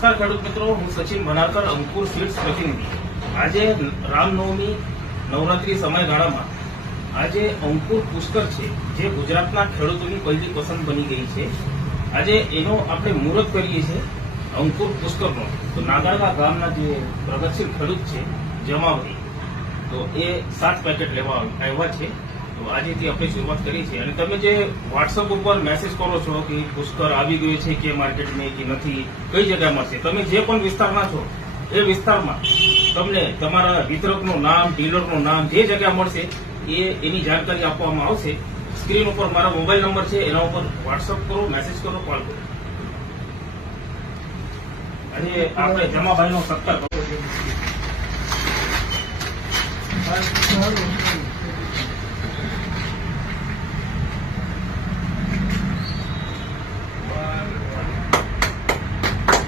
નમસ્કાર ખેડૂત મિત્રો, હું સચિન બનારકર, અંકુર સીડ્સ પ્રતિનિધિ. આજે રામનવમી નવરાત્રી સમયગાળામાં આજે અંકુર પુષ્કર છે, જે ગુજરાતના ખેડૂતોની પહેલી પસંદ બની ગઈ છે. આજે એનો આપણે મુહૂર્ત કરીએ છીએ અંકુર પુષ્કરનો. તો નાગાળા ગામના જે પ્રગતિશીલ ખેડૂત છે જમાભાઈ, તો એ 7 પેકેટ લેવા આવ્યા છે. તો આજેથી આપણે શરૂઆત કરી છે. અને તમે જે વોટ્સઅપ ઉપર મેસેજ કરો છો કે પુષ્કર આવી ગયો છે કે માર્કેટમાં કે નથી, કઈ જગ્યાએ મળશે, તમે જે પણ વિસ્તારના છો એ વિસ્તારમાં તમને તમારા વિતરકનું નામ, ડીલરનું નામ, જે જગ્યા મળશે એની જાણકારી આપવામાં આવશે. સ્ક્રીન ઉપર મારા મોબાઈલ નંબર છે, એના ઉપર વોટ્સઅપ કરો, મેસેજ કરો, કોલ કરો. આજે આપણે જમાભાઈનો સત્કાર કરો.